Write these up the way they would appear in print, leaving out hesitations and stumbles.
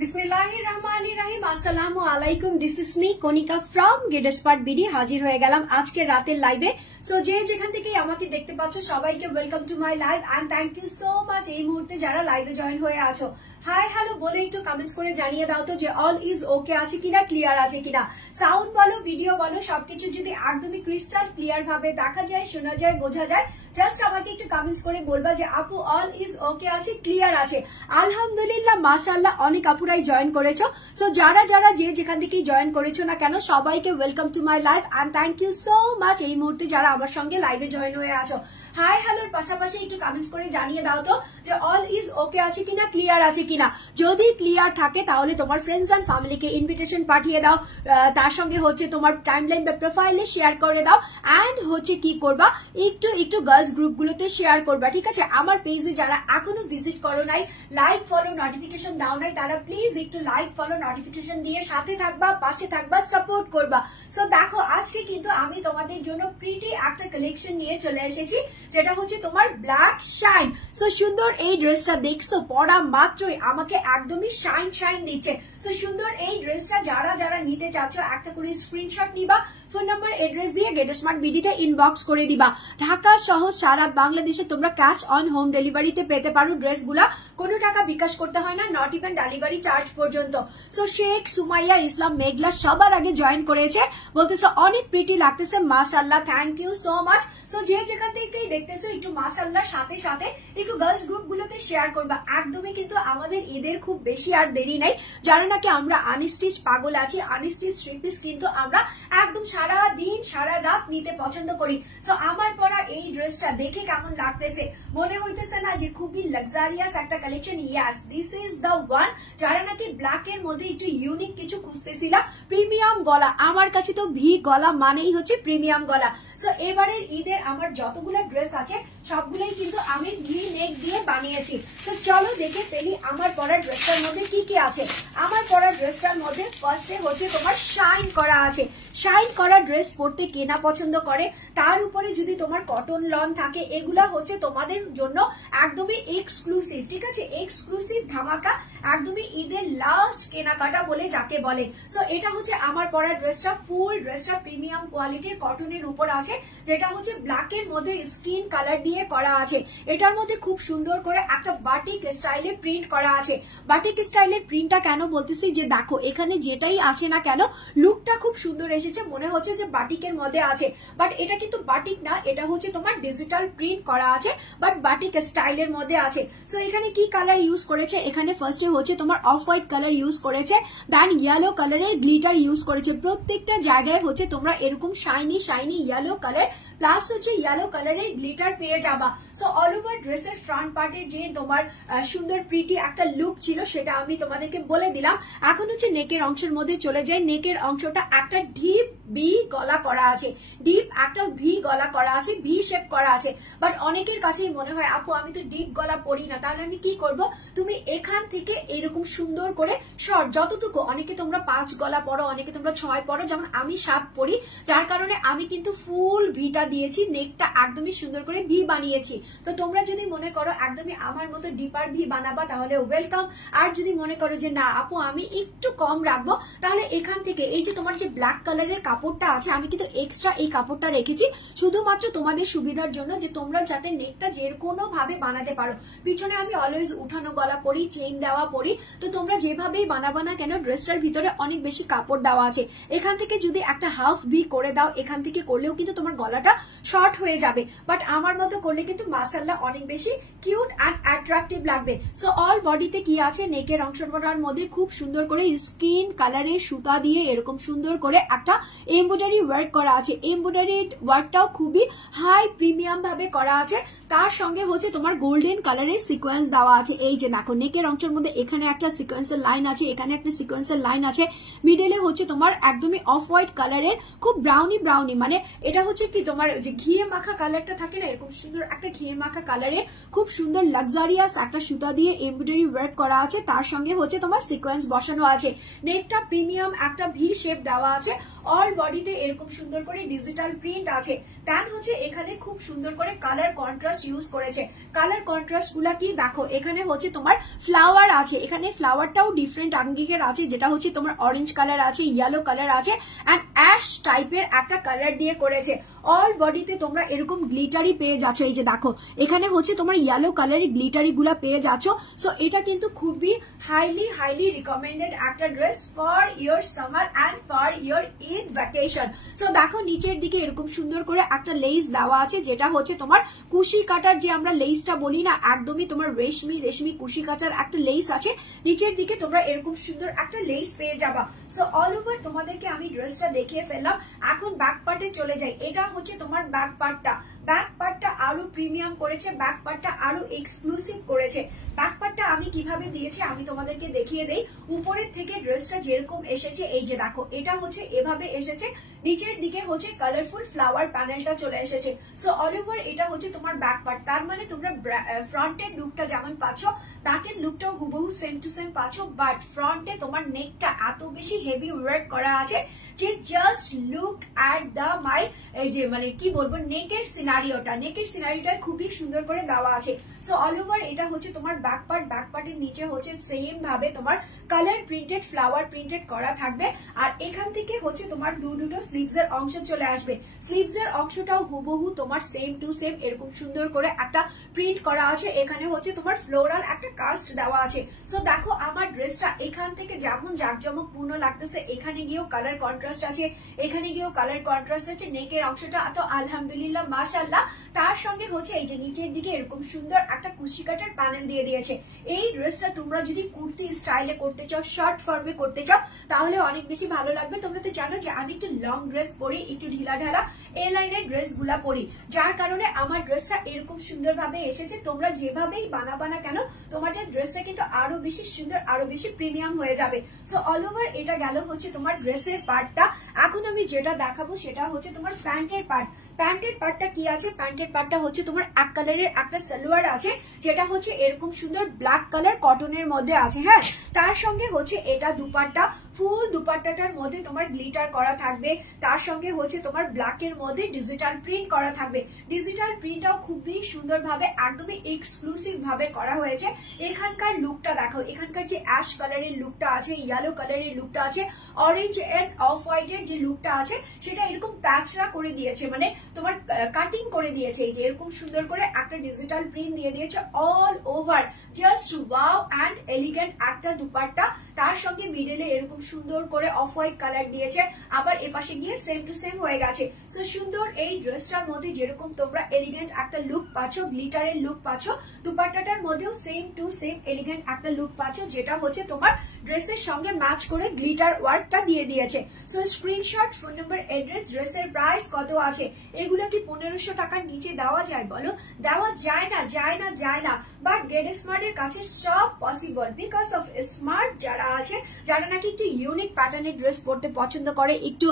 बिस्मिल्लाहिर्रहमानिर्रहीम अस्सलामु आलाइकुम। This is me Kanika from Get Smart BD. হাজির হয়ে গেলাম আজকে রাতের লাইভে। সো যে যেখান থেকে আমাকে দেখতে পাচ্ছ সবাইকে welcome to my live and thank you so much এই মুহূর্তে যারা লাইভে জয়েন হয়ে আছো। হাই হ্যালো বলে একটু কমেন্টস করে জানিয়ে দাও তো যে অল ইজ ওকে আছে কিনা, ক্লিয়ার আছে কিনা। সাউন্ড বলো, ভিডিও বলো, সবকিছু যদি একদমই ক্রিস্টাল ক্লিয়ার ভাবে দেখা যায়, শোনা যায়, বোঝা যায়, জাস্ট আমাকে একটু কমেন্টস করে বলবা যে আপু অল ইজ ওকে আছে, ক্লিয়ার আছে। আলহামদুলিল্লাহ মাশাআল্লাহ অনেক আপুরাই জয়েন করেছো। সো যারা যারা যে যেখান থেকেই জয়েন করেছো না কেন সবাইকে welcome to my live and thank you so much এই মুহূর্তে যারা আমার সঙ্গে লাইভে জয়েন হয়ে আছো। হাই হ্যালোর পাশাপাশি একটু কমেন্টস করে জানিয়ে দাও তো যে অল ইজ ওকে আছে কিনা, ক্লিয়ার আছে কিনা। যদি ক্লিয়ার থাকে তাহলে তোমার ফ্রেন্ডস এন্ড ফ্যামিলিকে ইনভিটেশন পাঠিয়ে দাও, তার সঙ্গে হচ্ছে তোমার টাইমলাইন বা প্রোফাইলে শেয়ার করে দাও এন্ড হচ্ছে কি করবা একটু একটু গার্লস গ্রুপগুলোতে শেয়ার করবা, ঠিক আছে। আমার পেজে যারা এখনো ভিজিট করো নাই, লাইক ফলো নোটিফিকেশন দাও নাই, তারা প্লিজ একটু লাইক ফলো নোটিফিকেশন দিয়ে সাথে থাকবা, পাশে থাকবা, সাপোর্ট করবা। সো দেখো আজকে কিন্তু আমি তোমাদের জন্য প্রিটি একটা কালেকশন নিয়ে চলে এসেছি, যেটা হচ্ছে তোমার ব্ল্যাক শাইন। সো সুন্দর এই ড্রেসটা দেখছো, পরা মাত্রই আমাকে একদমই শাইন শাইন দিচ্ছে। সো সুন্দর এই ড্রেসটা যারা যারা নিতে চাচ্ছ একটা করে স্ক্রিনশট নিবা, ফোন নাম্বার এড্রেস দিয়ে গেটস্মার্ট বিডিতে ইনবক্স করে দিবা। ঢাকা সহ সারা বাংলাদেশে তোমরা ক্যাশ অন হোম ডেলিভারিতে পেতে পারো ড্রেসগুলা, কোনো টাকা বিকাশ করতে হয় না, নট ইভেন ডেলিভারি চার্জ পর্যন্ত। সো শেখ সুমাইয়া ইসলাম মেঘলা সবার আগে জয়েন করেছে, বলতেছে অনেক প্রিটি লাগতেছে, মাশাআল্লাহ, thank you so much. So যে যেখান থেকেই দেখতেছো একটু মাশাআল্লাহ সাথে সাথে একটু গার্লস গ্রুপ গুলোতে শেয়ার করবা। একদমই কিন্তু আমাদের ঈদের খুব বেশি আর দেরি নাই, যারা নাকি আমরা আনস্টিচ পাগল আছি, আনস্টিচ থ্রি পিস কিন্তু আমরা একদম সারা দিন সারা রাত নিতে পছন্দ করি। সো আমার পরা এই ড্রেসটা দেখে কেমন লাগতেছে, মনে হইতেছে না যে খুবই লাক্সারিয়াস একটা collection? Yes, this is the one. যারা নাকি ব্ল্যাক এর মধ্যে একটু ইউনিক কিছু খুঁজতেছিল, প্রিমিয়াম গলা, আমার কাছে তো ভি গলা মানেই হচ্ছে প্রিমিয়াম গলা। সো এবারের ঈদের আমার যতগুলো ড্রেস আছে সবগুলোই কিন্তু আমি ভি নেক দিয়ে বানিয়েছি। তো চলো দেখে ফেলি আমার পরা ড্রেসটার মধ্যে কি কি আছে। আমার পরা ড্রেসটার মধ্যে ফার্স্টে হচ্ছে তোমার শাইন করা আছে। শাইন করা ড্রেস পরতে কে না পছন্দ করে, তার উপরে যদি তোমার কটন লন থাকে, এগুলা হচ্ছে তোমাদের জন্য একদমই এক্সক্লুসিভ, ঠিক আছে, এক্সক্লুসিভ ধামাকা, একদমই ঈদের লাস্ট কেনাকাটা বলে যাকে বলে। সো এটা হচ্ছে আমার পরা ড্রেসটা, ফুল ড্রেসটা প্রিমিয়াম কোয়ালিটির কটনের উপর আছে, যেটা হচ্ছে ব্ল্যাক এর মধ্যে স্কিন কালার দিয়ে করা আছে। এটার মধ্যে খুব সুন্দর করে একটা বাটিক স্টাইলে প্রিন্ট করা আছে। বাটিক স্টাইলের প্রিন্টটা কেন বলতেছি, যে দেখো এখানে যেটাই আছে না কেন লুকটা খুব সুন্দর এসেছে, মনে হচ্ছে যে বাটিকের মধ্যে আছে, বাট এটা কিন্তু বাটিক না, এটা হচ্ছে তোমার ডিজিটাল প্রিন্ট করা আছে, বাট বাটিক স্টাইলের মধ্যে আছে। সো এখানে কি কালার ইউজ করেছে, এখানে ফার্স্টে হচ্ছে তোমার অফ হোয়াইট কালার ইউজ করেছে, দেন ইয়েলো কালারের গ্লিটার ইউজ করেছে। প্রত্যেকটা জায়গায় হচ্ছে তোমরা এরকম shiny shiny yellow colour plus হচ্ছে ইয়েলো কালারের গ্লিটার পেয়ে যাবা। সো অল ওভার ড্রেসের ফ্রন্ট পার্টের যে তোমার সুন্দর প্রিটি একটা লুক ছিল সেটা আমি তোমাদেরকে বলে দিলাম। এখন হচ্ছে নেকের অংশের মধ্যে চলে যাই। নেকের অংশটা একটা ডিপ ভি গলা করা আছে, ডিপ একটা ভি গলা করা আছে, ভি শেপ করা আছে। বাট অনেকের কাছেই মনে হয় আপু আমি তো ডিপ গলা পরি না, তাহলে আমি কি করব? তুমি এখান থেকে এরকম সুন্দর করে শর্ট যতটুকু, অনেকে তোমরা 5 গলা পরো, অনেকে তোমরা 6 পরো, যেমন আমি 7 পরি, যার কারণে আমি কিন্তু ফুল ভিটা দিয়েছি, নেকটা একদমই সুন্দর করে ভি বানিয়েছি। তো তোমরা যদি মনে করো একদমই আমার মতো ডিপার ভি বানাবা তাহলে ওয়েলকাম। আর যদি মনে করো যে না আপু আমি একটু কম রাখবো, তাহলে এখান থেকে এই যে তোমার যে ব্ল্যাক কালারের কাপড়টা আছে, আমি কিন্তু এক্সট্রা এই কাপড়টা রেখেছি শুধুমাত্র তোমাদের সুবিধার জন্য, যে তোমরা যাতে নেকটা যে কোনো ভাবে বানাতে পারো। পিছনে আমি অলওয়েজ উঠানো গলা পরি, চেইন দেওয়া পরি, তো তোমরা যেভাবেই বানাবো না কেন ড্রেসটার ভিতরে অনেক বেশি কাপড় দেওয়া আছে। এখান থেকে যদি একটা হাফ ভি করে দাও, এখান থেকে করলেও কিন্তু তোমার গলাটা শর্ট হয়ে যাবে, বাট আমার মতো করলে কিন্তু মাশাআল্লাহ অনেক বেশি কিউট এন্ড অ্যাট্রাকটিভ লাগবে। সো অল বডিতে কি আছে, নেকের অংশটার মধ্যে খুব সুন্দর করে স্কিন কালারের সুতা দিয়ে এরকম সুন্দর করে একটা এমব্রয়ডারি ওয়ার্ক করা আছে। এমব্রয়ডারি ওয়ার্কটাও খুবই হাই প্রিমিয়াম ভাবে করা আছে, তার সঙ্গে হচ্ছে তোমার গোল্ডেন কালারের সিকোয়েন্স দেওয়া আছে। এই যে দেখো নেকের অংশের মধ্যে এখানে একটা সিকোয়েন্সের লাইন আছে, এখানে একটা সিকোয়েন্সের লাইন আছে, মিডলে হচ্ছে তোমার একদমই অফ হোয়াইট কালারের খুব ব্রাউনি ব্রাউনি, মানে এটা হচ্ছে কি তোমার যে ঘিয়ে মাখা কালারটা থাকে না, এরকম সুন্দর একটা ঘিয়ে মাখা কালারের খুব সুন্দর লাক্সারিয়াস একটা সুতা দিয়ে এমব্রয়ডারি ওয়ার্ক করা আছে, তার সঙ্গে হচ্ছে তোমার সিকোয়েন্স বসানো আছে। নেকটা প্রিমিয়াম একটা ভি শেপ দেওয়া আছে। অল বডিতে এরকম সুন্দর করে ডিজিটাল প্রিন্ট আছে। দেন হচ্ছে এখানে খুব সুন্দর করে কালার কন্ট্রাস্ট ইউজ করেছে। কালার কন্ট্রাস্ট গুলা কি দেখো, এখানে হচ্ছে তোমার ফ্লাওয়ার আছে, এখানে ফ্লাওয়ারটাও ডিফারেন্ট আঙ্গিকের আছে, যেটা হচ্ছে তোমার অরেঞ্জ কালার আছে, ইয়েলো কালার আছে এন্ড অ্যাশ টাইপের একটা কালার দিয়ে করেছে। অল বডিতে তোমরা এরকম গ্লিটারি পেয়ে যাচ্ছ। এই যে দেখো এখানে হচ্ছে তোমার ইয়েলো কালারি গ্লিটারি গুলা পেয়ে যাচ্ছ। সো এটা কিন্তু খুবই হাইলি রিকমেন্ডেড একটা dress for your summer and for your Eid vacation. So দেখো নিচের দিকে এরকম সুন্দর করে একটা লেস দেওয়া আছে, যেটা হচ্ছে তোমার কুশি কাটার, যে আমরা লেসটা বলি না, একদমই তোমার রেশমি কুশি কাটার একটা লেস আছে। নিচের দিকে তোমরা এরকম সুন্দর একটা লেস পেয়ে যাবা। সো অল ওভার তোমাদেরকে আমি ড্রেসটা দেখিয়ে ফেললাম। এখন ব্যাক পার্টে চলে যাই। এটা হচ্ছে তোমার ব্যাক পার্টটা। ব্যাক পার্টটা আরো প্রিমিয়াম করেছে, ব্যাক পার্টটা আরো এক্সক্লুসিভ করেছে। ব্যাক পার্টটা আমি কিভাবে দিয়েছি আমি তোমাদেরকে দেখিয়ে দেই। উপরের থেকে ড্রেসটা যেরকম এসেছে, এই যে দেখো এটা হচ্ছে এভাবে এসেছে, নিচের দিকে হচ্ছে কালারফুল ফ্লাওয়ার প্যানেলটা চলে এসেছে। সো অল ওভার এটা হচ্ছে তোমার ব্যাক পার্ট। তার মানে তোমরা ফ্রন্টের লুকটা যেমন পাচ্ছ, ব্যাকের লুকটাও হুবহু সেম টু সেম পাচ্ছ, বাট ফ্রন্টে তোমার নেকটা এত বেশি হেভি ওয়ার্ক করা আছে যে just look at the my, এই যে মানে কি বলবো, নেকের সিনারিওটা খুবই সুন্দর করে দেওয়া আছে। সো অল ওভার এটা হচ্ছে তোমার ব্যাক পার্ট। ব্যাক পার্টের নিচে হচ্ছে সেম ভাবে তোমার কালার প্রিন্টেড ফ্লাওয়ার প্রিন্টেড করা থাকবে। আর এখান থেকে হচ্ছে তোমার দুটো স্লিভস এর অংশ চলে আসবে। স্লিভস এর অংশটাও হুবহু তোমার সেম টু সেম এরকম সুন্দর করে একটা প্রিন্ট করা আছে। এখানে হচ্ছে তোমার ফ্লোরাল একটা কাস্ট দেওয়া আছে। সো দেখো আমার ড্রেসটা এখান থেকে যেমন জাঁকজমক পূর্ণ লাগতেছে, এখানে গিয়েও কালার কন্ট্রাস্ট আছে, এখানে গিয়েও কালার কন্ট্রাস্ট আছে। নেকের অংশটা তো আলহামদুলিল্লাহ মাশাআল্লাহ। তার সঙ্গে হচ্ছে এই যে নিচের দিকে এরকম সুন্দর একটা কুশি কাটার প্যানেল দিয়ে দিয়েছে। এই ড্রেসটা তোমরা যদি কুর্তি স্টাইলে করতে চাও, শর্ট ফর্মে করতে চাও, তাহলে অনেক বেশি ভালো লাগবে। তোমরা তো জানো যে আমি একটু লং ড্রেস পরি, একটু ঢিলা ঢালা এ লাইনের ড্রেস গুলা পরি, যার কারণে আমার ড্রেসটা এরকম সুন্দর ভাবে এসেছে। তোমরা যেভাবেই বানাবা না কেন, তোমাদের ড্রেসটা কিন্তু আরো বেশি সুন্দর, আরো বেশি প্রিমিয়াম হয়ে যাবে। সো অল ওভার এটা গেল হচ্ছে তোমার ড্রেসের পার্টটা। এখন আমি যেটা দেখাবো সেটা হচ্ছে তোমার প্যান্টের পার্ট। প্যান্টের পার্টটা কি আছে? প্যান্টের পার্টটা হচ্ছে তোমার এক কালারের একটা সালোয়ার আছে, যেটা হচ্ছে এরকম সুন্দর ব্ল্যাক কালার কটনের মধ্যে আছে। হ্যাঁ, তার সঙ্গে হচ্ছে এটা দুপাট্টা, ফুল দুপাট্টাটার মধ্যে তোমার গ্লিটার করা থাকবে। তার সঙ্গে হচ্ছে তোমার ব্ল্যাকের মধ্যে ডিজিটাল প্রিন্ট করা থাকবে। ডিজিটাল প্রিন্টটাও খুবই সুন্দরভাবে একদমই এক্সক্লুসিভ ভাবে করা হয়েছে। এখানকার লুকটা দেখো, এখানকার যে অ্যাশ কালারের লুকটা আছে, ইয়েলো কালারের লুকটা আছে, অরেঞ্জ এন্ড অফ হোয়াইটের যে লুকটা আছে, সেটা এরকম প্যাচরা করে দিয়েছে, মানে তোমার কাটিং করে দিয়েছে। এই যে এরকম সুন্দর করে একটা ডিজিটাল প্রিন্ট দিয়ে দিয়েছে all over. Just wow and elegant একটা দুপাট্টা। তার সঙ্গে মিডলে এরকম সুন্দর করে অফ হোয়াইট কালার দিয়েছে, আবার এপাশে গিয়ে সেম টু সেম হয়ে গেছে। সো সুন্দর এই ড্রেসটার মধ্যে যেরকম তোমরা এলিগেন্ট একটা লুক পাচ্ছ, গ্লিটারের লুক পাচ্ছ, দুপাট্টাটার মধ্যেও সেম টু সেম এলিগেন্ট একটা লুক পাচ্ছ, যেটা হচ্ছে তোমার ড্রেসের সঙ্গে ম্যাচ করে গ্লিটার ওয়ার্কটা দিয়ে দিয়েছে। So screenshot, phone number, address, ড্রেসের প্রাইস কত আছে, এগুলো কি 1500 টাকার নিচে দেওয়া যায়? বলো, দেওয়া যায় না। বাট গেট স্মার্ট এর কাছে সব পসিবল, বিকজ অফ স্মার্ট যারা আছে, যারা নাকি একটু ইউনিক প্যাটার্নের ড্রেস পরতে পছন্দ করে, একটু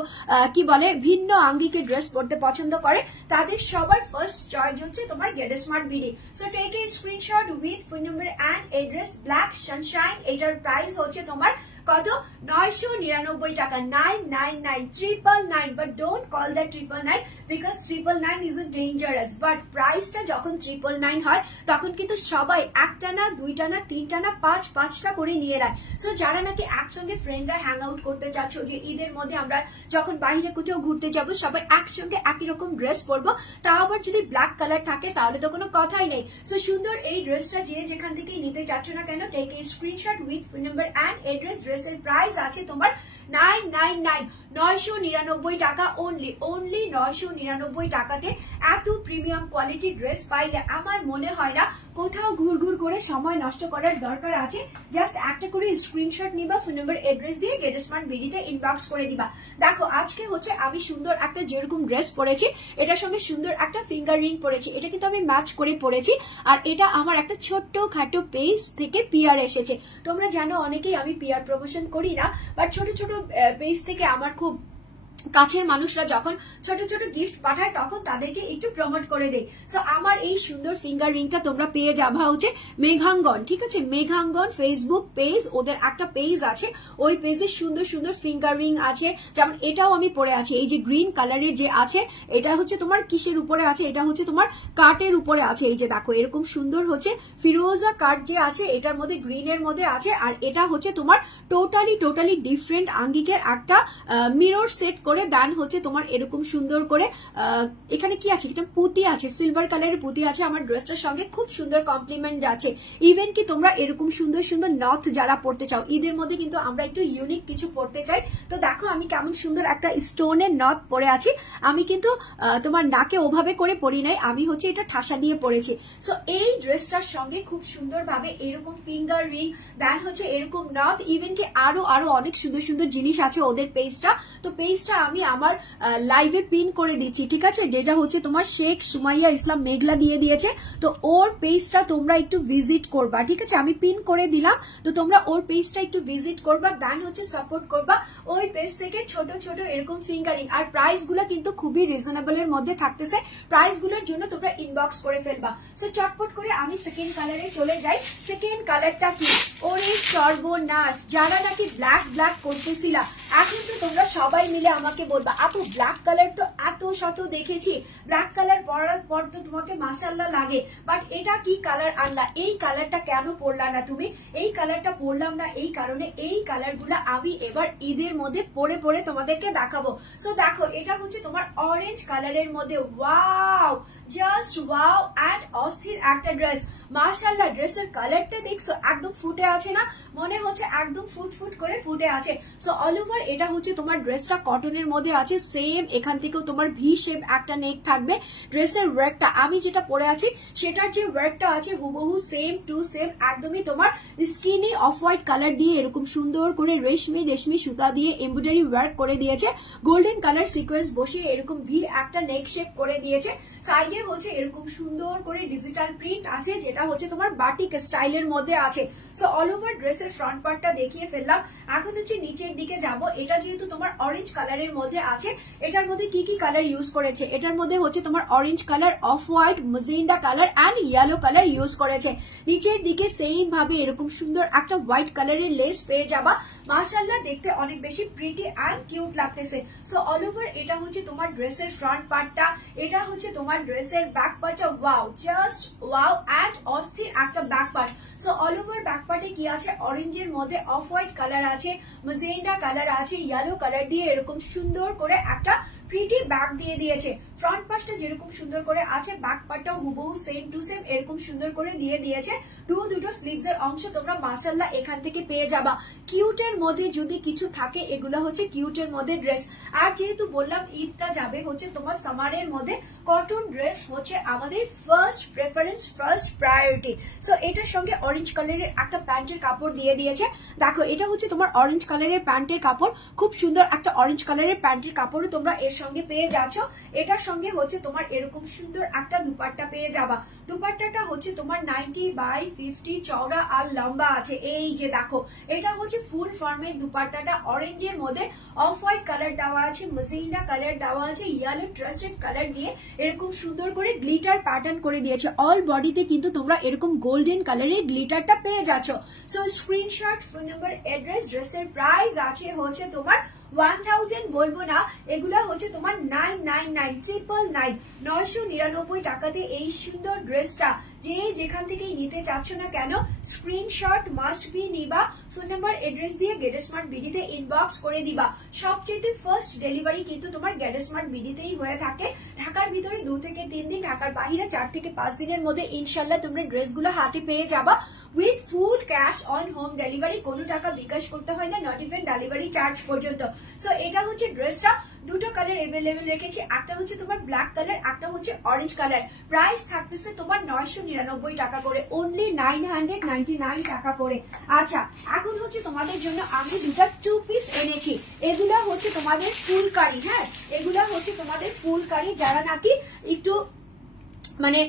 কি বলে ভিন্ন আঙ্গিকের ড্রেস পরতে পছন্দ করে, তাদের সবার ফার্স্ট চয়েস হচ্ছে তোমার get smart BD. So take a screenshot with phone number and address. Black sunshine, এটার প্রাইস হচ্ছে তোমার কত? 999 taka. 999, but don't call that 999 because 999 is dangerous. But প্রাইসটা যখন 999 হয়, তখন কিন্তু সবাই একটা না, দুইটা না, তিনটা না, পাঁচটা করে নিয়ে নেয়। সো যারা নাকি একসঙ্গে ফ্রেন্ডরা হ্যাং আউট করতে চাচ্ছ, যে ঈদের মধ্যে আমরা যখন বাইরে কোথাও ঘুরতে যাবো, সবাই একসঙ্গে একই রকম ড্রেস পরবো, তাও আবার যদি ব্ল্যাক কালার থাকে, তাহলে তো কোনো কথাই নেই। সো সুন্দর এই ড্রেসটা যে যেখান থেকে নিতে চাচ্ছ না কেন, take a screenshot with phone number and address. ড্রেসের প্রাইস আছে তোমার 999 টাকা অনলি 999 টাকাতে এত প্রিমিয়াম কোয়ালিটি ড্রেস পাইলে আমার মনে হয় না কোথাও ঘুরঘুর করে সময় নষ্ট করার দরকার আছে। জাস্ট একটা করে স্ক্রিনশট নিবা, ফোন নাম্বার, অ্যাড্রেস দিয়ে গেট স্মার্ট বিডিতে ইনবক্স করে দিবা। দেখো আজকে হচ্ছে আমি সুন্দর একটা যেরকম ড্রেস পরেছি, এটার সঙ্গে সুন্দর একটা ফিঙ্গার রিং পরেছি, এটা কিন্তু আমি ম্যাচ করে পরেছি। আর এটা আমার একটা ছোট্ট খাটো পেজ থেকে পিআর এসেছে। তোমরা জানো অনেকেই আমি পিআর প্রমোশন করি না, বাট ছোট ছোট পেজ থেকে আমার খুব কাছের মানুষরা যখন ছোট ছোট গিফট পাঠায় তখন তাদেরকে একটু প্রমোট করে দেয়। সো আমার এই সুন্দর ফিঙ্গার রিংটা তোমরা পেয়ে যাবা হচ্ছে মেঘাঙ্গন, ঠিক আছে, মেঘাঙ্গন ফেসবুক পেজ, ওদের একটা পেজ আছে, ওই পেজে সুন্দর সুন্দর ফিঙ্গার রিং আছে। যেমন এটাও আমি পরে আছি, এই যে গ্রিন কালারের যে আছে, এটা হচ্ছে তোমার কিসের উপরে আছে, এটা হচ্ছে তোমার কাটের উপরে আছে। এই যে দেখো এরকম সুন্দর হচ্ছে ফিরোজা কাট যে আছে, এটার মধ্যে গ্রিনের মধ্যে আছে। আর এটা হচ্ছে তোমার টোটালি ডিফারেন্ট আঙ্গিকের একটা মিরর সেট করে দান হচ্ছে তোমার এরকম সুন্দর করে। এখানে কি আছে, এটা পুঁতি আছে, সিলভার কালারের পুঁতি আছে। আমার ড্রেসটার সঙ্গে খুব সুন্দর কমপ্লিমেন্ট আছে। ইভেন কি তোমরা এরকম সুন্দর সুন্দর নথ যারা পড়তে চাও, ঈদের মধ্যে কিন্তু আমরা একটু ইউনিক কিছু পড়তে চাই, তো দেখো আমি কেমন সুন্দর একটা স্টোনের নথ পরে আছি। আমি কিন্তু তোমার নাকে ওভাবে করে পরি নাই, আমি হচ্ছে এটা ঠাসা দিয়ে পরেছি। সো এই ড্রেসটার সঙ্গে খুব সুন্দর ভাবে এরকম ফিঙ্গার রিং, দেন হচ্ছে এরকম নথ, ইভেন কি আরো অনেক সুন্দর সুন্দর জিনিস আছে ওদের পেজটা। তো পেজটা আমি আমার লাইভে পিন করে দিচ্ছি, ঠিক আছে, যেটা হচ্ছে তোমার শেখ সুমাইয়া ইসলাম মেঘলা দিয়ে দিয়েছে। তো ওর পেজটা তোমরা একটু ভিজিট করবা, ঠিক আছে, আমি পিন করে দিলাম। তো তোমরা ওর পেজটা একটু ভিজিট করবা, দেন হচ্ছে সাপোর্ট করবা। ওই পেজ থেকে ছোট ছোট এরকম ফিঙ্গারিং, আর প্রাইস গুলো কিন্তু খুবই রিজনেবল এর মধ্যে থাকতেছে। প্রাইস গুলোর জন্য তোমরা ইনবক্স করে ফেলবা। সো চটপট করে আমি সেকেন্ড কালারে চলে যাই। সেকেন্ড কালারটা কি, ওরে সর্বনাশ, যারা নাকি ব্ল্যাক ব্ল্যাক করতেছিলা, এখন তো তোমরা সবাই মিলে আমাকে বলবা আপু ব্ল্যাক কালার তো এত শত দেখেছি, ব্ল্যাক কালার পরার পর তো তোমাকে মাশাআল্লাহ লাগে, বাট এটা কি কালার আনলা, এই কালারটা কেন পরলা না তুমি? এই কালারটা পরলাম না এই কারণে, এই কালার গুলা আমি এবার ঈদের মধ্যে পরে পরে তোমাদেরকে দেখাবো। সো দেখো এটা হচ্ছে তোমার অরেঞ্জ কালারের মধ্যে, ওয়াও, জাস্ট ওয়াও এন্ড অস্থির একটা ড্রেস। মাশাআল্লাহ ড্রেসের কালারটা দেখছো একদম ফুটে আছে না, মনে হচ্ছে একদম ফুট করে ফুটে আছে। সো অল ওভার এটা হচ্ছে তোমার ড্রেসটা কটনের মধ্যে আছে, সেম এখান থেকেও তোমার ভি শেপ একটা নেক থাকবে। ড্রেসের ওয়ার্কটা আমি যেটা পরে আছি সেটার যে ওয়ার্কটা আছে হুবহু সেম টু সেম, একদমই তোমার স্কিনি অফ হোয়াইট কালার দিয়ে এরকম সুন্দর করে রেশমি সুতা দিয়ে এমব্রয়ডারি ওয়ার্ক করে দিয়েছে, গোল্ডেন কালার সিকোয়েন্স বসিয়ে এরকম ভি একটা নেক শেপ করে দিয়েছে। সাইডে হচ্ছে এরকম সুন্দর করে ডিজিটাল প্রিন্ট আছে, যেটা হচ্ছে তোমার বাটিক স্টাইলের মধ্যে আছে। সো অল ওভার ড্রেসের ফ্রন্ট পার্টটা দেখিয়ে ফেললাম। এখন হচ্ছে নিচের দিকে যাব। এটা যেহেতু তোমার অরেঞ্জ কালারের মধ্যে আছে, এটার মধ্যে কি কি কালার ইউজ করেছে, এটার মধ্যে হচ্ছে তোমার orange colour, off white, magenta colour and yellow colour use করেছে। নিচের দিকে সেম ভাবে এরকম সুন্দর একটা হোয়াইট কালারের লেস পেয়ে যাবা। মাশাআল্লাহ দেখতে অনেক বেশি প্রিটি এন্ড কিউট লাগতেছে। সো অল ওভার এটা হচ্ছে তোমার ড্রেসের ফ্রন্ট পার্টটা, এটা হচ্ছে তোমার ড্রেসের ব্যাক পার্টটা, ওয়াও, জাস্ট ওয়াও এন্ড অস্থির একটা back part. So all over back পার্টে কি আছে, অরেঞ্জের মধ্যে অফ হোয়াইট কালার আছে, ম্যাজেন্ডা কালার আছে, ইয়েলো কালার দিয়ে এরকম সুন্দর করে একটা প্রিটি ব্যাক দিয়ে দিয়েছে। ফ্রন্ট পার্টটা যেরকম সুন্দর করে আছে, ব্যাক পার্টটাও হুবহু সেম টু সেম এরকম সুন্দর করে দিয়ে দিয়েছে। দুটো স্লিভস এর অংশ তোমরা মাশাআল্লাহ এখান থেকে পেয়ে যাবা। কিউটের মধ্যে যদি কিছু থাকে এগুলো হচ্ছে কিউটের মধ্যে ড্রেস। আর যেহেতু বললাম ঈদটা যাবে হচ্ছে তোমার সামারের মধ্যে, কটন ড্রেস হচ্ছে আমাদের first preference, first priority. So এটার সঙ্গে অরেঞ্জ কালারের একটা প্যান্টের কাপড় দিয়ে দিয়েছে। দেখো এটা হচ্ছে তোমার অরেঞ্জ কালারের প্যান্টের কাপড়, খুব সুন্দর একটা অরেঞ্জ কালারের প্যান্টের কাপড়ও তোমরা এর সঙ্গে পেয়ে যাচ্ছ। এটার সঙ্গে হচ্ছে তোমার এরকম সুন্দর একটা দুপাট্টা পেয়ে যাবা। দুপাট্টাটা হচ্ছে তোমার 90/50 চওড়া আর লম্বা আছে। এই যে দেখো এটা হচ্ছে ফুল ফর্মের দুপাট্টাটা, অরেঞ্জের মধ্যে অফ হোয়াইট কালার দেওয়া আছে, ম্যাজেন্ডা কালার দেওয়া আছে, ইয়েলো ট্রাস্টেড কালার দিয়ে এরকম সুন্দর করে গ্লিটার প্যাটার্ন করে দিয়েছে। অল বডিতে কিন্তু তোমরা এরকম গোল্ডেন কালারের গ্লিটারটা পেয়ে যাচ্ছ। So screenshot, phone number, address, ড্রেসের প্রাইস আছে হচ্ছে তোমার 1000 বলবো না, এগুলা হচ্ছে তোমার 999 টাকাতে এই সুন্দর ড্রেসটা যে যেখান থেকে নিতে চাচ্ছ না কেন স্ক্রিনশট মাস্ট বি নিবা, ফোন নাম্বার অ্যাড্রেস দিয়ে গেট স্মার্ট বিডিতে ইনবক্স করে দিবা। সবচেয়ে ফার্স্ট ডেলিভারি কিন্তু তোমার গেট স্মার্ট বিডিতেই হয়ে থাকে। ঢাকার ভিতরে 2 থেকে 3 দিন, ঢাকার বাইরে 4 থেকে 5 দিনের মধ্যে ইনশাল্লাহ তোমরা ড্রেসগুলো হাতে পেয়ে যাবা with full cash on home delivery. কোনো টাকা বিকাশ করতে হয় না, নট ইভেন ডেলিভারি চার্জ পর্যন্ত। সো এটা হচ্ছে ড্রেসটা, দুটো কালার এভেলেবেল রেখেছি, একটা হচ্ছে তোমার ব্ল্যাক কালার, একটা হচ্ছে অরেঞ্জ কালার। প্রাইস থাকতেছে তোমার 999 টাকা করে, অনলি 999 টাকা করে। আচ্ছা এখন হচ্ছে তোমাদের জন্য আমি দুটা 2 পিস এনেছি, এগুলা হচ্ছে তোমাদের ফুলকারি। হ্যাঁ এগুলা হচ্ছে তোমাদের ফুলকারি, যারা নাকি একটু মানে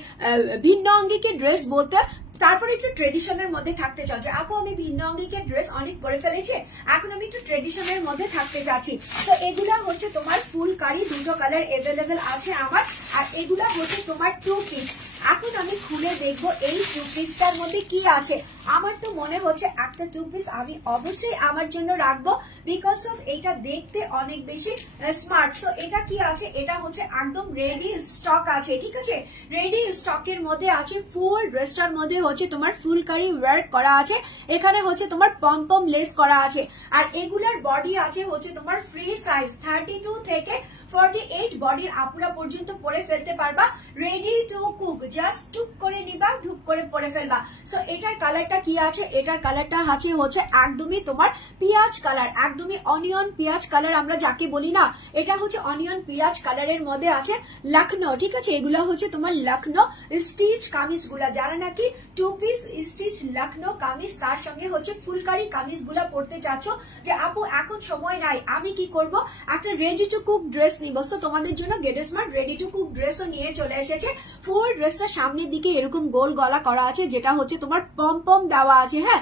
ভিন্ন অঙ্গিকে ড্রেস বলতে তারপরে একটু ট্রেডিশনের মধ্যে থাকতে চাও যে আপু আমি ভিন্ন অঙ্গিকের ড্রেস অনেক পরে ফেলেছি, এখন আমি একটু ট্রেডিশনের মধ্যে থাকতে চাচ্ছি, তো এগুলা হচ্ছে তোমার ফুল কারি, দুটো কালার এভেলেবেল আছে আমার। আর এগুলা হচ্ছে তোমার 2 পিস। এখন আমি খুলে দেখবো এই 2 পিসটার মধ্যে কি আছে। আমার তো মনে হচ্ছে একটা 2 পিস আমি অবশ্যই আমার জন্য রাখবো, বিকজ অফ এটা দেখতে অনেক বেশি স্মার্ট। সো এটা কি আছে, এটা হচ্ছে একদম রেডি স্টক আছে, ঠিক আছে, রেডি স্টকের মধ্যে আছে। ফুল ড্রেসটার মধ্যে হচ্ছে তোমার ফুলকারি ওয়ার্ক করা আছে, এখানে হচ্ছে তোমার পম লেস করা আছে। আর এগুলার বডি আছে হচ্ছে তোমার ফ্রি সাইজ 32 থেকে 48 বডির আপুরা পর্যন্ত পরে ফেলতে পারবা, রেডি টু কুক, জাস্ট টুক করে নিবা, ধুপ করে পরে ফেলবা। সো এটার কালারটা কি আছে, এটার কালারটা আছে হচ্ছে একদমই তোমার পিঁয়াজ কালার, একদমই অনিয়ন পিঁয়াজ কালার আমরা যাকে বলি না, এটা হচ্ছে অনিয়ন পিঁয়াজ কালারের মধ্যে আছে লখনৌ, ঠিক আছে। এগুলা হচ্ছে তোমার লখনৌ স্টিচ কামিজ গুলা, যারা নাকি 2 পিস স্টিচ লখনৌ কামিজ তার সঙ্গে হচ্ছে ফুলকারি কামিজ গুলা পড়তে চাচ্ছ যে আপু এখন সময় নাই, আমি কি করব, একটা রেডি টু কুক ড্রেস নিব। সো তোমাদের জন্য Get Smart ready to cook ড্রেসও নিয়ে চলে এসেছে। ফুল ড্রেসটা সামনের দিকে এরকম গোল গলা করা আছে, যেটা হচ্ছে তোমার পম দেওয়া আছে, হ্যাঁ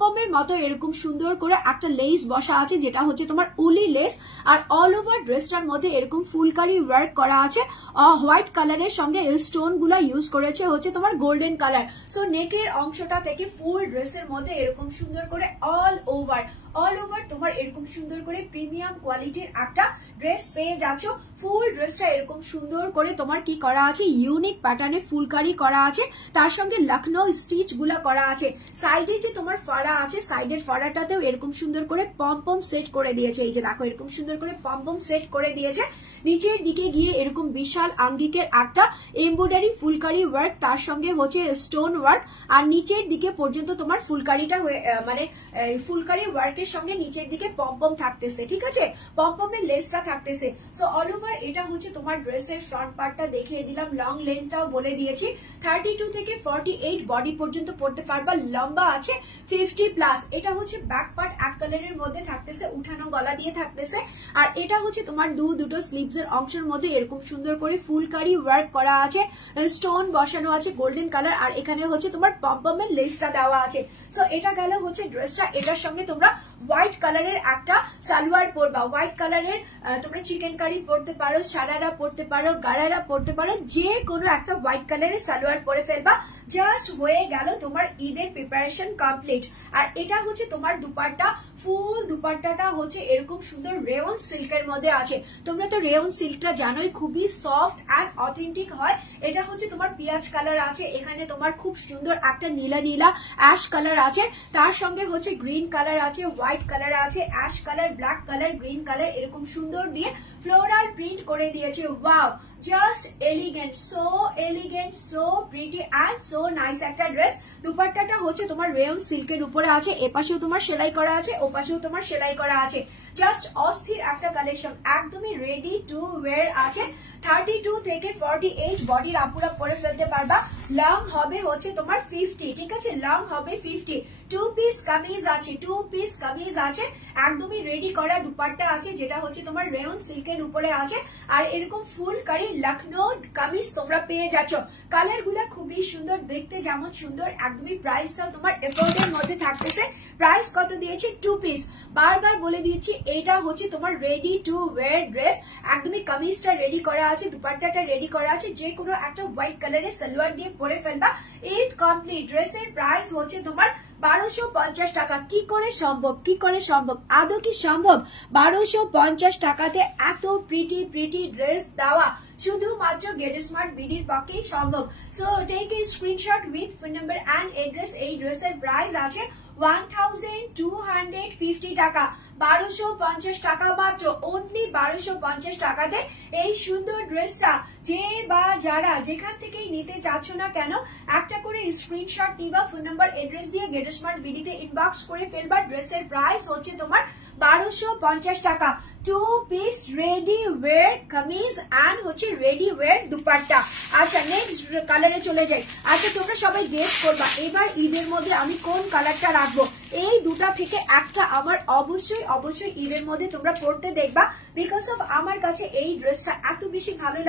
পমের মতো এরকম সুন্দর করে একটা লেস বসা আছে, যেটা হচ্ছে তোমার উলি লেস। আর অল ওভার ড্রেসটার মধ্যে এরকম ফুলকারি ওয়ার্ক করা আছে, হোয়াইট কালারের সঙ্গে স্টোন গুলা ইউজ করেছে হচ্ছে তোমার গোল্ডেন কালার। সো নেকের অংশটা থেকে ফুল ড্রেসের মধ্যে এরকম সুন্দর করে অল ওভার তোমার এরকম সুন্দর করে প্রিমিয়াম কোয়ালিটির একটা ড্রেস পেয়ে যাচ্ছ। ফুল ড্রেসটা এরকম সুন্দর করে তোমার কি করা আছে, ইউনিক প্যাটার্নে ফুলকারি করা আছে, তার সঙ্গে লখনৌ স্টিচ গুলা করা আছে। সাইডে যে তোমার ফাড়া আছে, সাইডের ফাড়াটাতেও এরকম সুন্দর করে পম সেট করে দিয়েছে, এই যে দেখো এরকম সুন্দর করে পম সেট করে দিয়েছে। নিচের দিকে গিয়ে এরকম বিশাল আঙ্গিকের একটা এমব্রয়ডারি ফুলকারি ওয়ার্ক, তার সঙ্গে হচ্ছে স্টোন ওয়ার্ক, আর নিচের দিকে পর্যন্ত তোমার ফুলকারিটা মানে ফুলকারি ওয়ার্কের সঙ্গে নিচের দিকে পম থাকতেছে, ঠিক আছে, পমের লেসটা থাকতেছে। সো অল ওভার এটা হচ্ছে তোমার ড্রেসের ফ্রন্ট পার্টটা দেখিয়ে দিলাম, লং লেন্থটাও বলে দিয়েছি, 32 থেকে 48 বডি পর্যন্ত পড়তে পারবা, লম্বা আছে 50+। এটা হচ্ছে ব্যাক পার্ট এক কালারের মধ্যে থাকতেছে, উঠানো গলা দিয়ে থাকতেছে। আর এটা হচ্ছে তোমার দুটো স্লিভস এর অংশের মধ্যে এরকম সুন্দর করে ফুলকারি ওয়ার্ক করা আছে, স্টোন বসানো আছে গোল্ডেন কালার, আর এখানে হচ্ছে তোমার পমের লেসটা দেওয়া আছে। সো এটা গেল হচ্ছে ড্রেসটা। এটার সঙ্গে তোমরা হোয়াইট কালারের একটা সালোয়ার পরবা, হোয়াইট কালারের তোমরা চিকেন কারি পরতে পারো, সারারা পরতে পারো, গারারা পরতে পারো, যে কোনো একটা হোয়াইট কালারের সালোয়ার পরে ফেলবা, জাস্ট হয়ে গেল তোমার ঈদের প্রিপারেশন কমপ্লিট। আর এটা হচ্ছে তোমার দুপাট্টা, ফুল দুপাট্টাটা হচ্ছে এরকম সুন্দর রেয়ন সিল্কের মধ্যে আছে। তোমরা তো রেয়ন সিল্কটা জানোই খুবই সফট অ্যান্ড অথেন্টিক হয়। এটা হচ্ছে তোমার পিঁয়াজ কালার আছে, এখানে তোমার খুব সুন্দর একটা নীলা অ্যাশ কালার আছে, তার সঙ্গে হচ্ছে গ্রিন কালার আছে, হোয়াইট কালার আছে, ash colour, black colour, green colour, এরকম সুন্দর দিয়ে ফ্লোরাল প্রিন্ট করে দিয়েছে। Wow, just elegant, so pretty and so nice একটা ড্রেস। দুপাট্টাটা হচ্ছে তোমার রেয়ন সিল্কের উপরে আছে, এপাশেও তোমার সেলাই করা আছে, ওপাশেও তোমার সেলাই করা আছে, জাস্ট অস্থির একটা কালেকশন, একদমই রেডি টু ওয়্যার আছে। 32 থেকে 48 বডির আপুরা পরে ফেলতে পারবা। লং হবে হচ্ছে তোমার 50, ঠিক আছে, লং হবে 50। 2 পিস কামিজ আছে, 2 পিস কামিজ আছে, একদমই রেডি করা দুপাট্টা আছে, যেটা হচ্ছে তোমার রেয়ন সিল্কের উপরে আছে। আর এরকম ফুলকারি লখনৌ কামিজ তোমরা পেয়ে যাচ্ছ। কালার গুলা খুবই সুন্দর, দেখতে যেমন সুন্দর, একদমই প্রাইসটাও তোমার এফোর্ডের মধ্যে থাকতেছে। প্রাইস কত দিয়েছে, 2 পিস, বারবার বলে দিচ্ছি এটা হচ্ছে তোমার রেডি টু ওয়্যার ড্রেস, একদমই কামিজটা রেডি করা আছে, দুপাট্টাটা রেডি করা আছে, যে কোনো একটা হোয়াইট কালারের সালোয়ার দিয়ে পরে ফেলবা, ঈদ কমপ্লিট। ড্রেসের প্রাইস হচ্ছে তোমার 1250 টাকা। কি করে সম্ভব, আদৌ কি সম্ভব 1250 টাকাতে এত প্রিটি ড্রেস দেওয়া? শুধুমাত্র গেট স্মার্ট বিডির পক্ষেই সম্ভব। So take a screenshot with phone number and address. এই ড্রেসের প্রাইস আছে 1250 টাকা, 1250 টাকা মাত্র, অনলি 1250 টাকাতে এই সুন্দর ড্রেসটা যে বা যারা যেখান থেকেই নিতে চাচ্ছ না কেন, একটা করে স্ক্রিনশট নিবা, ফোন নাম্বার এড্রেস দিয়ে গেট স্মার্ট বিডিতে ইনবক্স করে ফেলবা। ড্রেসের প্রাইস হচ্ছে তোমার 1250 taka. 2 piece ready wear kameez and হচ্ছে রেডি ওয়্যার দুপাট্টা। আচ্ছা, নেক্সট কালারে চলে যাই। আচ্ছা, তোমরা সবাই গেস করবা এবার ঈদের মধ্যে আমি কোন কালারটা রাখবো। এই দুটা থেকে একটা আমার অবশ্যই ঈদের মধ্যে তোমরা পড়তে দেখবা, বিকজ অফ আমার কাছে এই ড্রেসটা এত বেশি ভালো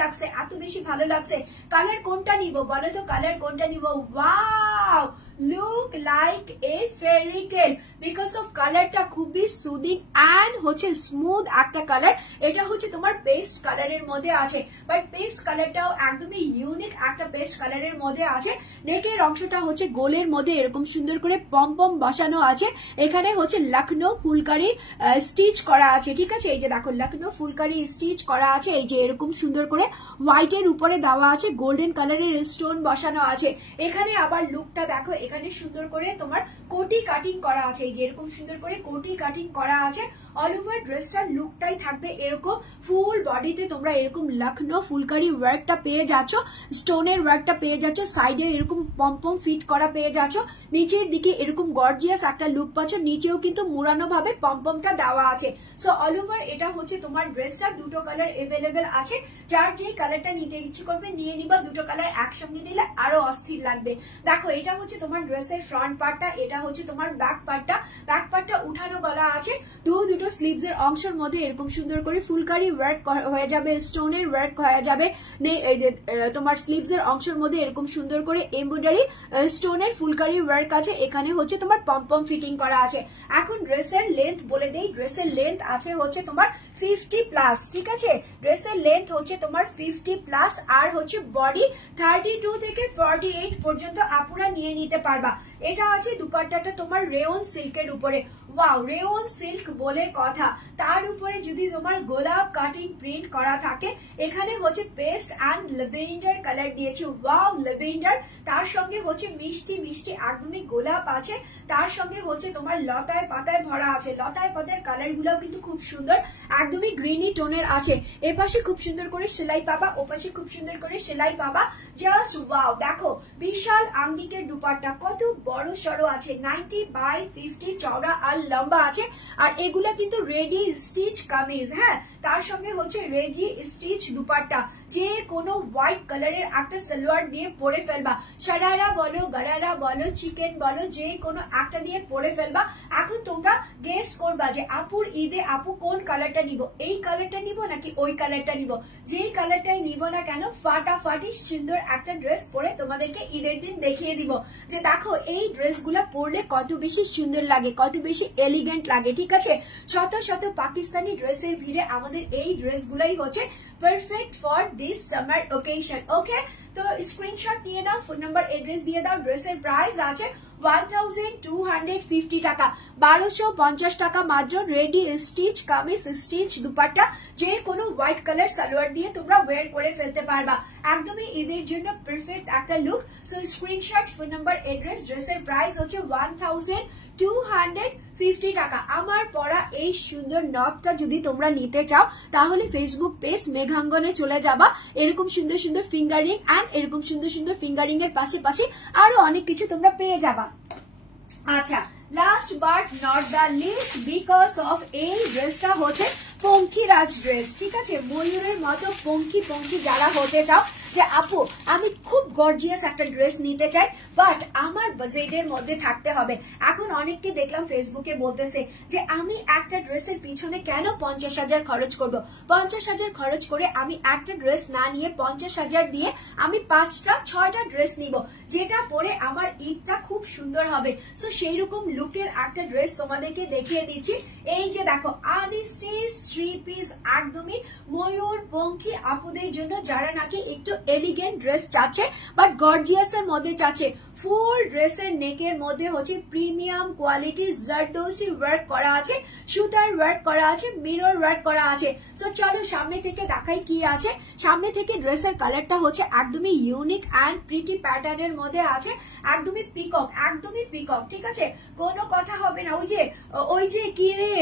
লাগছে। কালার কোনটা নিব বলো তো, কালার কোনটা নিব? Wow, wow, look like a fairy tale because of কালারটা খুবই সুদিং অ্যান্ড হচ্ছে স্মুথ একটা কালার। এটা হচ্ছে তোমার পেস্ট কালারের মধ্যে আছে, বাট পেস্ট কালারটাও একদমই ইউনিক একটা পেস্ট কালারের মধ্যে আছে। নেকের অংশটা হচ্ছে গোলের মধ্যে এরকম সুন্দর করে পম পম বসানো আছে। এখানে হচ্ছে লখনৌ ফুলকারি স্টিচ করা আছে, ঠিক আছে। এই যে দেখো লখনৌ ফুলকারি স্টিচ করা আছে, এই যে এরকম সুন্দর করে হোয়াইটের উপরে দেওয়া আছে, গোল্ডেন কালারের স্টোন বসানো আছে। এখানে আবার লুকটা দেখো, এখানে সুন্দর করে তোমার কোটি কাটিং করা আছে, এই যে এরকম সুন্দর করে কোটি কাটিং করা আছে। অল ওভার ড্রেসটার লুকটাই থাকবে এরকম, ফুল বডিতে তোমরা এরকম লখনৌ ফুলকারি ওয়ার্কটা পেয়ে যাচ্ছ, স্টোনের ওয়ার্কটা পেয়ে যাচ্ছ, সাইডে এরকম পম্পম ফিট করা পেয়ে যাচ্ছ, নিচের দিকে এরকম গর্জিয়াস একটা লুক পাচ্ছ, নিচেও কিন্তু মুড়ানো ভাবে পম্পমটা দেওয়া আছে। সো অল ওভার এটা হচ্ছে তোমার ড্রেসটা, দুটো কালার এভেলেবেল আছে। যার যে কালারটা নিতে ইচ্ছে করবে নিয়ে নিবা, দুটো কালার একসঙ্গে নিলে আরো অস্থির লাগবে। দেখো এটা হচ্ছে তোমার ড্রেসের ফ্রন্ট পার্টটা, এটা হচ্ছে তোমার ব্যাক পার্টটা। ব্যাক পার্টটা উঠানো গলা আছে, দুটো স্লিভস এর অংশের মধ্যে এরকম সুন্দর করে ফুলকারি ওয়ার্ক হয়ে যাবে, স্টোনের ওয়ার্ক হয়ে যাবে। এই যে তোমার স্লিভস এর অংশের মধ্যে এরকম সুন্দর করে এমব্রয়ডারি স্টোনের ফুলকারি ওয়ার্ক আছে। এখানে হচ্ছে তোমার পম্পম ফিটিং করা আছে। এখন ড্রেসের লেন্থ বলে দেই, ড্রেসের লেন্থ আছে হচ্ছে তোমার 50+, ঠিক আছে। ড্রেসের লেন্থ হচ্ছে তোমার 50+, আর হচ্ছে বডি 32 থেকে 48 পর্যন্ত আপুরা নিয়ে নিতে পারবা। এটা আছে দুপাট্টাটা তোমার রেয়ন সিল্কের উপরে। ওয়াও, রেয়ন সিল্ক বলে কথা, তার উপরে যদি তোমার গোলাপ কাটিং প্রিন্ট করা থাকে, এখানে হচ্ছে পেস্ট অ্যান্ড ল্যাভেন্ডার কালার দিয়েছি। ওয়াও, ল্যাভেন্ডার, তার সঙ্গে হচ্ছে মিষ্টি মিষ্টি একদমই গোলাপ আছে, তার সঙ্গে হচ্ছে তোমার লতায় পাতায় ভরা আছে। লতায় পাতার কালার গুলো কিন্তু খুব সুন্দর, একদমই গ্রিনি টোনের আছে। এপাশে খুব সুন্দর করে সেলাই পাবা, ওপাশে খুব সুন্দর করে সেলাই পাবা। জাস্ট ওয়াও, দেখো বিশাল আঙ্গিকের দুপাট্টা, কত বড় সড়ো আছে, 90/50 চওড়া আর লম্বা আছে। আর এগুলা কিন্তু রেডি স্টিচ কামিজ, হ্যাঁ, তার সঙ্গে হচ্ছে রেডি স্টিচ দুপাট্টা। যে কোনো হোয়াইট কালারের একটা সালোয়ার দিয়ে পরে ফেলবা, সারারা বলো, গারারা বলো, চিকেন বলো, যে কোনো একটা দিয়ে পরে ফেলবা। এখন তোমরা গেস করবা যে আপুর ঈদে আপু কোন কালারটা নিব, এই কালারটা নিব নাকি ওই কালারটা নিব। যেই কালারটাই নিব না কেন, ফাটাফাটি সুন্দর একটা ড্রেস পরে তোমাদেরকে ঈদের দিন দেখিয়ে দিব যে দেখো এই ড্রেসগুলা পরলে কত বেশি সুন্দর লাগে, কত বেশি এলিগেন্ট লাগে, ঠিক আছে। শত শত পাকিস্তানি ড্রেসের ভিড়ে আমাদের এই ড্রেসগুলাই হচ্ছে perfect for this summer occasion. Okay, তো স্ক্রিনশট নিয়ে নাও, ফোন নাম্বার এড্রেস দিয়ে দাও। ড্রেসের প্রাইস আছে 1250 টাকা, 1250 টাকা মাত্র। Ready stitch kameez stitch dupatta, যে কোনো হোয়াইট কালার সালোয়ার দিয়ে তোমরা ওয়্যার করে ফেলতে পারবা, একদমই ঈদের জন্য পারফেক্ট একটা look. So screenshot, phone number, address. ড্রেসের প্রাইস হচ্ছে 1250 টাকা। আমার পরা এই সুন্দর নবটা যদি তোমরা নিতে চাও তাহলে ফেসবুক পেজ মেঘাঙ্গনে চলে যাবা, এরকম সুন্দর সুন্দর ফিঙ্গারিং অ্যান্ড এরকম সুন্দর সুন্দর ফিঙ্গারিং এর পাশাপাশি আরো অনেক কিছু তোমরা পেয়ে যাবা। আচ্ছা, last but not the least, because of এই ড্রেসটা হচ্ছে পঙ্খিরাজ ড্রেস, ঠিক আছে। ময়ূরের মতো পঙ্খি পঙ্খি যারা হতে চাও যে আপু আমি খুব গর্জিয়াস একটা ড্রেস নিতে চাই, বাট আমার বাজেটের মধ্যে থাকতে হবে। এখন অনেককে দেখলাম ফেসবুকে বলতেছে যে আমি একটা ড্রেসের পিছনে কেন 50,000 খরচ করব, 50,000 খরচ করে আমি একটা ড্রেস না নিয়ে 50,000 দিয়ে আমি 5টা-6টা ড্রেস নিব, যেটা পরে আমার ঈদটা খুব সুন্দর হবে। সো সেই রকম লুকের একটা ড্রেস তোমাদেরকে দেখিয়ে দিচ্ছি। এই যে দেখো আনস্টিচ 3 পিস, একদমই ময়ূর পঙ্খি আপুদের জন্য যারা নাকি একটু এলিগেন্ট ড্রেস চাচ্ছে বাট গর্জিয়াস এর মধ্যে চাচ্ছে। ফুল ড্রেসের নেকের মধ্যে হচ্ছে প্রিমিয়াম কোয়ালিটি জারদোসি ওয়ার্ক করা আছে, সুতার ওয়ার্ক করা আছে, মিরর ওয়ার্ক করা আছে। সো চলো সামনে থেকে দেখাই কি আছে। সামনে থেকে ড্রেসের কালারটা হচ্ছে একদমই ইউনিক অ্যান্ড প্রিটি প্যাটার্নের মধ্যে আছে, একদমই পিকক, একদমই পিকক, ঠিক আছে। কোনো কথা হবে না ওই যে কি রে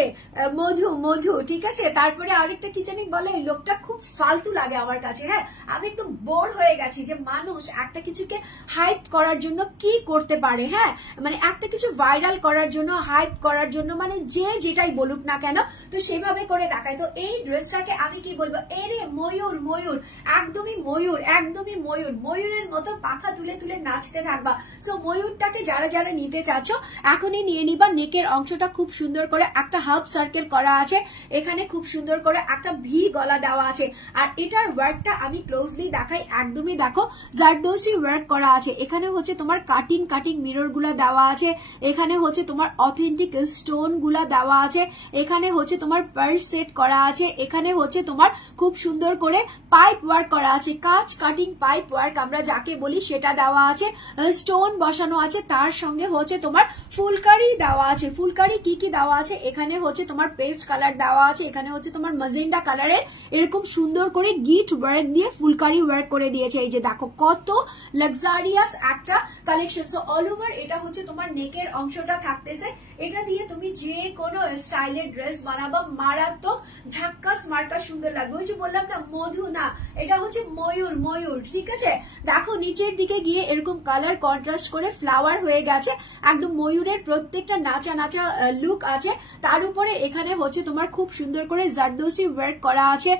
মধু মধু, ঠিক আছে। তারপরে আরেকটা কি জানি বলে, লোকটা খুব ফালতু লাগে আমার কাছে, হ্যাঁ। আমি একদম বোর হয়ে গেছি যে মানুষ একটা কিছুকে হাইপ করার জন্য কি করতে পারে, হ্যাঁ, মানে একটা কিছু ভাইরাল করার জন্য, হাইপ করার জন্য, মানে যে যেটাই বলুক না কেন তো সেভাবে করে দেখায়। তো এই ড্রেসটাকে আমি কি বলবো, এরে ময়ূর ময়ূর, একদমই ময়ূর, একদমই ময়ূর, ময়ূরের মতো পাখা তুলে তুলে নাচতে থাকবা। সো ময়ূরটাকে যারা যারা নিতে চাচ্ছ এখনই নিয়ে নিবা। নেকের অংশটা খুব সুন্দর করে একটা হাফ সার্কেল করা আছে, এখানে খুব সুন্দর করে একটা ভি গলা দেওয়া আছে। আর এটার ওয়ার্কটা আমি ক্লোজলি দেখাই নাই, একদমই দেখো জারদোসি ওয়ার্ক করা আছে। এখানে হচ্ছে তোমার কাটিং মিরর গুলা দেওয়া আছে, এখানে হচ্ছে তোমার অথেন্টিক স্টোন গুলা দেওয়া আছে, এখানে হচ্ছে তোমার পার্স সেট করা আছে, এখানে হচ্ছে তোমার খুব সুন্দর করে পাইপ ওয়ার্ক করা আছে, কাটিং পাইপ ওয়ার্ক আমরা যাকে বলি সেটা দেওয়া আছে, স্টোন বসানো আছে, তার সঙ্গে হচ্ছে তোমার ফুলকারি দেওয়া আছে। ফুলকারি কি কি দেওয়া আছে, এখানে হচ্ছে তোমার পেস্ট কালার দেওয়া আছে, এখানে হচ্ছে তোমার ম্যাজেন্ডা কালারের এরকম সুন্দর করে গিট ওয়ার্ক দিয়ে ফুলকারি ওয়ার্ক করে দিয়েছে। এই যে দেখো কত লাক্সারিয়াস একটা কালেকশন। সো অল ওভার এটা হচ্ছে তোমার নেকের অংশটা থাকতেছে, এটা দিয়ে তুমি যে কোনো স্টাইলের ড্রেস বানাবা, মারাত্মক ঝাক্কাস মার্কা সুন্দর লাগবে। ওই যে বললাম না মধু না, এটা হচ্ছে ময়ূর, ঠিক আছে। দেখো নিচের দিকে গিয়ে এরকম কালার কন্ট্রাস্ট করে ফ্লাওয়ার হয়ে গেছে, একদম ময়ূরের প্রত্যেকটা নাচা লুক আছে। তার উপরে এখানে হচ্ছে তোমার খুব সুন্দর করে জারদোসি ওয়ার্ক করা আছে,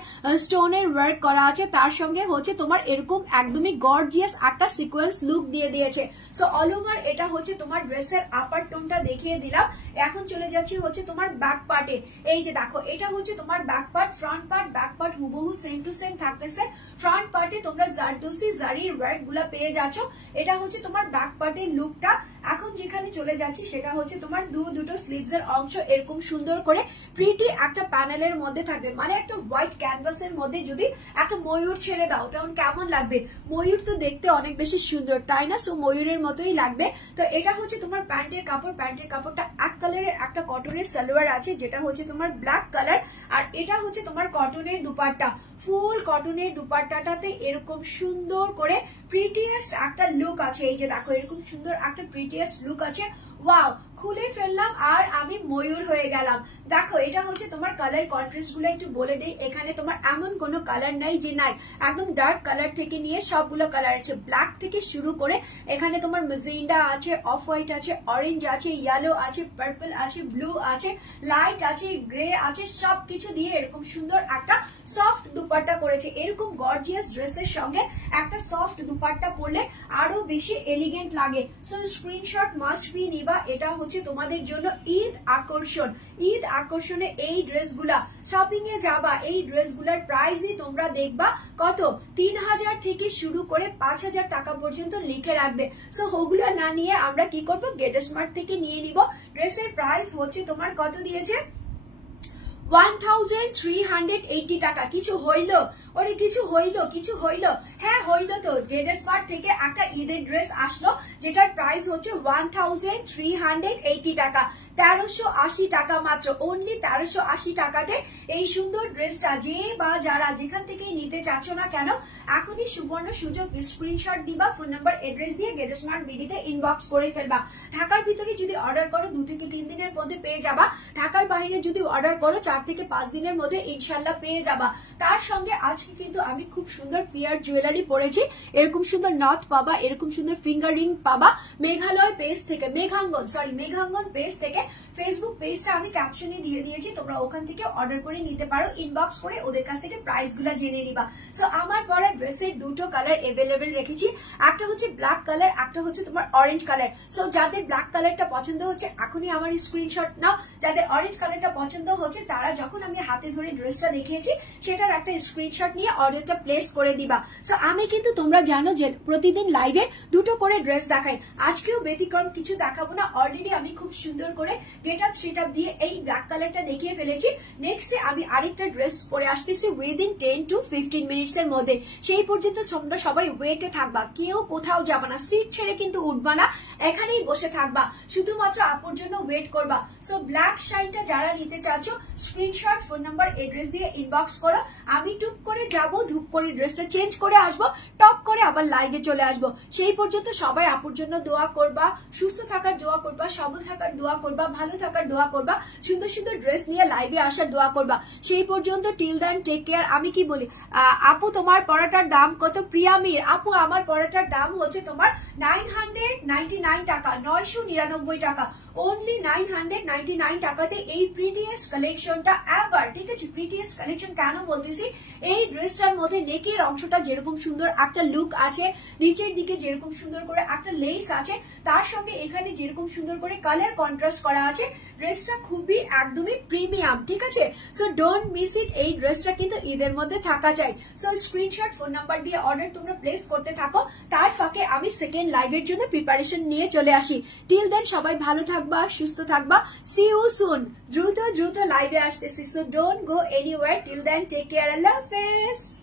স্টোনের ওয়ার্ক করা আছে, তার সঙ্গে হচ্ছে তোমার এরকম একদমই গর্জিয়াস একটা সিকোয়েন্স লুক দিয়ে দিয়েছে। সো অল ওভার এটা হচ্ছে তোমার ড্রেসের আপার টোনটা দেখিয়ে দিলাম। এখন চলে যাচ্ছি হচ্ছে তোমার ব্যাক পার্টে। এই যে দেখো এটা হচ্ছে তোমার back part, front part back part হুবহু সেম টু সেম থাকতেছে। ফ্রন্ট পার্টে তোমরা জারদোসি জারির ওয়ার্ক গুলা পেয়ে যাচ্ছ, এটা হচ্ছে তোমার ব্যাক পার্টের লুকটা। এখন যেখানে চলে যাচ্ছি সেটা হচ্ছে তোমার দুটো স্লিভস এর অংশ এরকম সুন্দর করে প্রিটি একটা প্যানেলের মধ্যে থাকবে, মানে একটা হোয়াইট ক্যানভাসের মধ্যে যদি একটা ময়ূর ছেড়ে দাও তখন কেমন লাগবে? ময়ূর তো দেখতে অনেক বেশি সুন্দর, তাই না? সো ময়ূরের মতোই লাগবে। তো এটা হচ্ছে তোমার প্যান্টের কাপড়, প্যান্টের কাপড়টা এক কালারের একটা কটনের সালোয়ার আছে যেটা হচ্ছে তোমার ব্ল্যাক কালার, আর এটা হচ্ছে তোমার কটনের দুপাট্টা, ফুল কটনের দুপাট্টাটাতে এরকম সুন্দর করে প্রিটিয়েস্ট একটা লুক আছে। এই যে দেখো এরকম সুন্দর একটা প্রিটিয়েস্ট লুক আছে। ওয়াও, খুলে ফেললাম আর আমি ময়ূর হয়ে গেলাম। দেখো এটা হচ্ছে তোমার কালার কন্ট্রাস্ট গুলো একটু বলে দেই। এখানে তোমার এমন কোনো কালার নাই যে নাই, একদম ডার্ক কালার থেকে নিয়ে সবগুলো কালার আছে, ব্ল্যাক থেকে শুরু করে এখানে তোমার ম্যাজেন্ডা আছে, অফ হোয়াইট আছে, অরেঞ্জ আছে, ইয়েলো আছে, পার্পল আছে, ব্লু আছে, লাইট আছে, গ্রে আছে, সবকিছু দিয়ে এরকম সুন্দর একটা সফট দুপাট্টা করেছে। এরকম গর্জিয়াস ড্রেসের সঙ্গে একটা সফট দুপাট্টা পরলে আরো বেশি এলিগেন্ট লাগে। সো স্ক্রিনশট মাস্ট বি নিবা, এটা হচ্ছে তোমাদের জন্য ঈদ আকর্ষণ। ঈদ আকর্ষণে এই ড্রেসগুলা শপিং এ যাবা, এই ড্রেসগুলার প্রাইসই তোমরা দেখবা কত 3000 থেকে শুরু করে 5000 টাকা পর্যন্ত লিখে রাখবে। সো ওগুলা না নিয়ে আমরা কি করবো, গেট স্মার্ট থেকে নিয়ে নিব। ড্রেসের প্রাইস হচ্ছে তোমার কত দিয়েছে, 1380 টাকা। কিছু হইল ওরে, কিছু হইল, হ্যাঁ হইল তো। গেট স্মার্ট থেকে একটা ঈদের ড্রেস আসলো যেটার প্রাইস হচ্ছে 1380 টাকা, 1380 টাকা মাত্র, অনলি 1380 টাকাতে এই সুন্দর ড্রেসটা যে বা যারা যেখান থেকে নিতে চাচ্ছ না কেন এখনই সুবর্ণ সুযোগ, স্ক্রিনশট দিবা, ফোন নাম্বার এড্রেস দিয়ে গেট স্মার্ট বিডিতে ইনবক্স করে ফেলবা। ঢাকার ভিতরে যদি অর্ডার করো 2 থেকে 3 দিনের মধ্যে পেয়ে যাবা, ঢাকার বাইরে যদি অর্ডার করো 4 থেকে 5 দিনের মধ্যে ইনশাল্লাহ পেয়ে যাবা। তার সঙ্গে আজকে কিন্তু আমি খুব সুন্দর পিয়ার জুয়েলারি পরেছি, এরকম সুন্দর নথ পাবা, এরকম সুন্দর ফিঙ্গার রিং পাবা মেঘালয় পেজ থেকে, মেঘাঙ্গন পেজ থেকে। ফেসবুক পেজটা আমি ক্যাপশনে দিয়ে দিয়েছি, তোমরা ওখান থেকে অর্ডার করে নিতে পারো, ইনবক্স করে ওদের কাছ থেকে প্রাইস গুলা জেনে নিবা। সো আমার পরা ড্রেসের দুটো কালার এভেলেবেল রেখেছি, একটা হচ্ছে ব্ল্যাক কালার, একটা হচ্ছে তোমার অরেঞ্জ কালার। সো যাদের ব্ল্যাক কালারটা পছন্দ হচ্ছে এখনই আমার স্ক্রিনশট নাও, যাদের অরেঞ্জ কালারটা পছন্দ হচ্ছে তারা যখন আমি হাতে ধরে ড্রেসটা দেখিয়েছি সেটার একটা স্ক্রিনশট নিয়ে অর্ডারটা প্লেস করে দিবা। সো আমি কিন্তু তোমরা জানো যে প্রতিদিন লাইভে দুটো করে ড্রেস দেখাই, আজকেও ব্যতিক্রম কিছু দেখাবো না। অলরেডি আমি খুব সুন্দর করে গেট আপ সেট আপ দিয়ে এই ব্ল্যাক কালারটা দেখিয়ে ফেলেছি। নেক্সটে আমি আরেকটা ড্রেস পরে আসতেছি উইদিন 10 to 15 মিনিটস এর মধ্যে। সেই পর্যন্ত তোমরা সবাই ওয়েটে থাকবা, কেউ কোথাও যাবা না, সিট ছেড়ে কিন্তু উঠবা না, এখানেই বসে থাকবা, শুধুমাত্র আপুর জন্য ওয়েট করবা। সো ব্ল্যাক শাইনটা যারা নিতে চাচ্ছ স্ক্রিনশট, ফোন নাম্বার, এড্রেস দিয়ে ইনবক্স করো। আমি টুক করে যাব, ধুপ করে ড্রেসটা চেঞ্জ করে আসবো, টপ করে আবার লাইভে চলে আসবো। সেই পর্যন্ত সবাই আপুর জন্য দোয়া করবা, সুস্থ থাকার দোয়া করবা, সবল থাকার দোয়া করবা, ভালো থাকার দোয়া করবা, সুন্দর সুন্দর ড্রেস নিয়ে লাইভে আসার দোয়া করবা। সেই পর্যন্ত টিল দেন টেক কেয়ার। আমি কি বলি, আপু তোমার পড়াটার দাম কত? প্রিয়া মির, আপু আমার পড়াটার দাম হচ্ছে তোমার 999 টাকা, 999 টাকা, only 999 টাকাতে এই প্রিটিয়েস্ট কালেকশনটা এভার। ঠিক আছে, প্রিটিয়েস্ট কালেকশন কেন বলতেছি, এই ড্রেসটার মধ্যে নেকের অংশটা যেরকম সুন্দর একটা লুক আছে, নিচের দিকে যেরকম সুন্দর করে একটা লেস আছে, তার সঙ্গে এখানে যেরকম সুন্দর করে কালার কন্ট্রাস্ট করা আছে, ড্রেসটা খুবই একদমই প্রিমিয়াম, ঠিক আছে? So don't miss it. এই ড্রেসটা কিন্তু ঈদের মধ্যে থাকা চাই। সো স্ক্রিনশট, ফোন নাম্বার দিয়ে অর্ডার তোমরা প্লেস করতে থাকো, তার ফাঁকে আমি সেকেন্ড লাইভের জন্য প্রিপারেশন নিয়ে চলে আসি। টিল দেন সবাই ভালো থাকবা, সুস্থ থাকবা। See you soon. দ্রুত দ্রুত লাইভে আসতেছি। So don't go anywhere. Till then take care. আল্লাহ হাফেজ।